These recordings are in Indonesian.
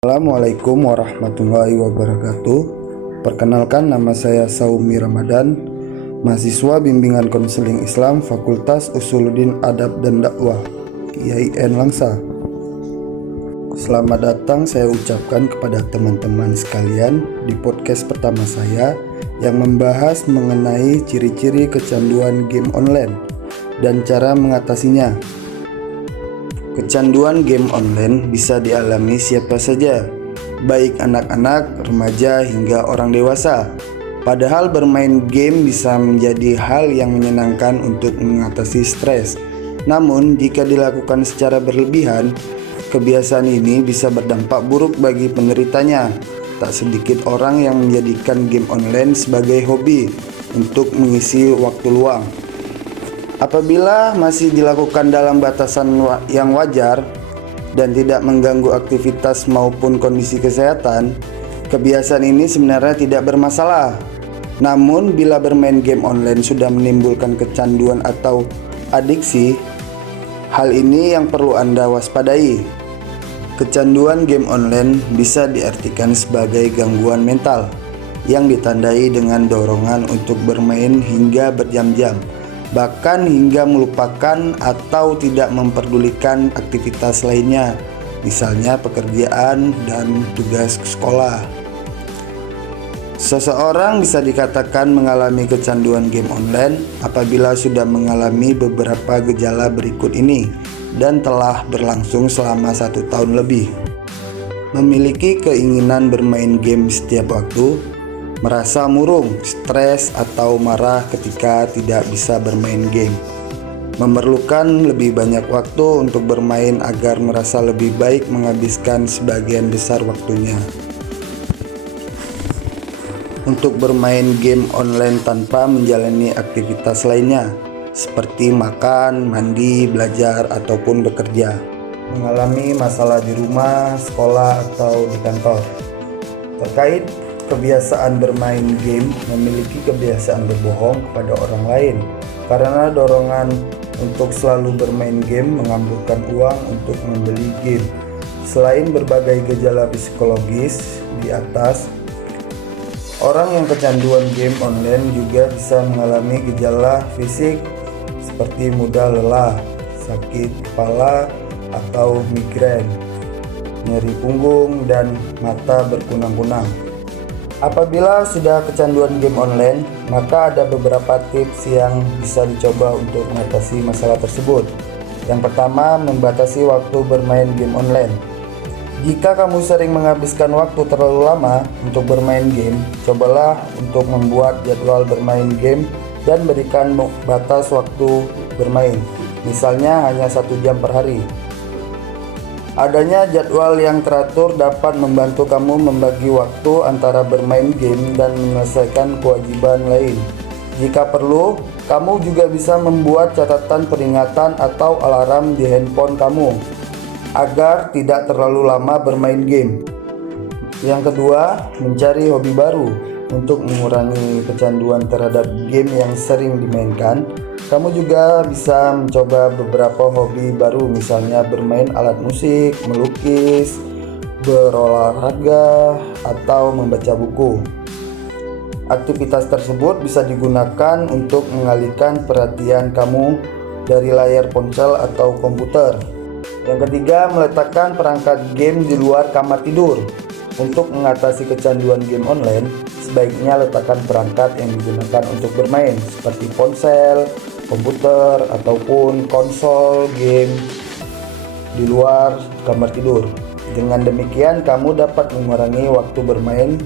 Assalamualaikum warahmatullahi wabarakatuh. Perkenalkan, nama saya Saumi Ramadan, mahasiswa bimbingan konseling Islam Fakultas Usuluddin Adab dan Dakwah IAIN Langsa. Selamat datang saya ucapkan kepada teman-teman sekalian di podcast pertama saya yang membahas mengenai ciri-ciri kecanduan game online dan cara mengatasinya. Kecanduan game online bisa dialami siapa saja, baik anak-anak, remaja, hingga orang dewasa. Padahal bermain game bisa menjadi hal yang menyenangkan untuk mengatasi stres. Namun, jika dilakukan secara berlebihan, kebiasaan ini bisa berdampak buruk bagi penderitanya. Tak sedikit orang yang menjadikan game online sebagai hobi untuk mengisi waktu luang. Apabila masih dilakukan dalam batasan yang wajar dan tidak mengganggu aktivitas maupun kondisi kesehatan, kebiasaan ini sebenarnya tidak bermasalah. Namun bila bermain game online sudah menimbulkan kecanduan atau adiksi, hal ini yang perlu Anda waspadai. Kecanduan game online bisa diartikan sebagai gangguan mental yang ditandai dengan dorongan untuk bermain hingga berjam-jam, bahkan hingga melupakan atau tidak memperdulikan aktivitas lainnya, misalnya pekerjaan dan tugas sekolah. Seseorang bisa dikatakan mengalami kecanduan game online apabila sudah mengalami beberapa gejala berikut ini dan telah berlangsung selama 1 tahun lebih. Memiliki keinginan bermain game setiap waktu, merasa murung, stres, atau marah ketika tidak bisa bermain game, memerlukan lebih banyak waktu untuk bermain agar merasa lebih baik menghabiskan sebagian besar waktunya untuk bermain game online tanpa menjalani aktivitas lainnya seperti makan, mandi, belajar, ataupun bekerja, mengalami masalah di rumah, sekolah, atau di kantor. Terkait kebiasaan bermain game, memiliki kebiasaan berbohong kepada orang lain karena dorongan untuk selalu bermain game mengamburkan uang untuk membeli game. Selain berbagai gejala psikologis di atas, orang yang kecanduan game online juga bisa mengalami gejala fisik seperti mudah lelah, sakit kepala atau migrain, nyeri punggung, dan mata berkunang-kunang. Apabila sudah kecanduan game online, maka ada beberapa tips yang bisa dicoba untuk mengatasi masalah tersebut. Yang pertama, membatasi waktu bermain game online. Jika kamu sering menghabiskan waktu terlalu lama untuk bermain game, cobalah untuk membuat jadwal bermain game dan berikan batas waktu bermain, misalnya hanya 1 jam per hari. Adanya jadwal yang teratur dapat membantu kamu membagi waktu antara bermain game dan menyelesaikan kewajiban lain. Jika perlu, kamu juga bisa membuat catatan peringatan atau alarm di handphone kamu agar tidak terlalu lama bermain game. Yang kedua, mencari hobi baru. Untuk mengurangi kecanduan terhadap game yang sering dimainkan, kamu juga bisa mencoba beberapa hobi baru, misalnya bermain alat musik, melukis, berolahraga, atau membaca buku. Aktivitas tersebut bisa digunakan untuk mengalihkan perhatian kamu dari layar ponsel atau komputer. Yang ketiga, meletakkan perangkat game di luar kamar tidur. Untuk mengatasi kecanduan game online, sebaiknya letakkan perangkat yang digunakan untuk bermain seperti ponsel, komputer, ataupun konsol game di luar kamar tidur. Dengan demikian, kamu dapat mengurangi waktu bermain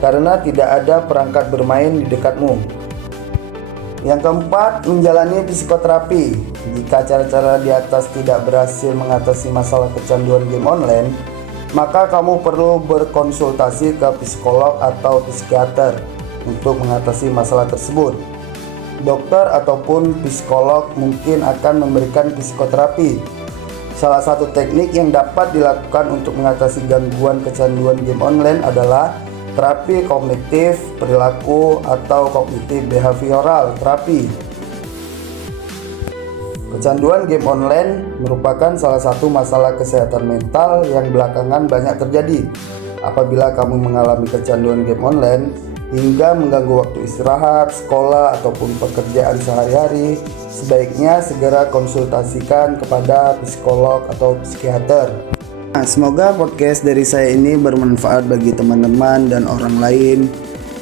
karena tidak ada perangkat bermain di dekatmu. Yang keempat, menjalani psikoterapi. Jika cara-cara di atas tidak berhasil mengatasi masalah kecanduan game online, maka kamu perlu berkonsultasi ke psikolog atau psikiater untuk mengatasi masalah tersebut. Dokter ataupun psikolog mungkin akan memberikan psikoterapi. Salah satu teknik yang dapat dilakukan untuk mengatasi gangguan kecanduan game online adalah terapi kognitif perilaku atau kognitif behavioral terapi. Kecanduan game online merupakan salah satu masalah kesehatan mental yang belakangan banyak terjadi. Apabila kamu mengalami kecanduan game online hingga mengganggu waktu istirahat, sekolah, ataupun pekerjaan sehari-hari, sebaiknya segera konsultasikan kepada psikolog atau psikiater. Nah, semoga podcast dari saya ini bermanfaat bagi teman-teman dan orang lain.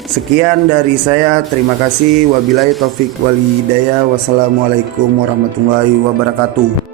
Sekian dari saya, terima kasih. Wabillahi taufik wal hidayah. Wassalamualaikum warahmatullahi wabarakatuh.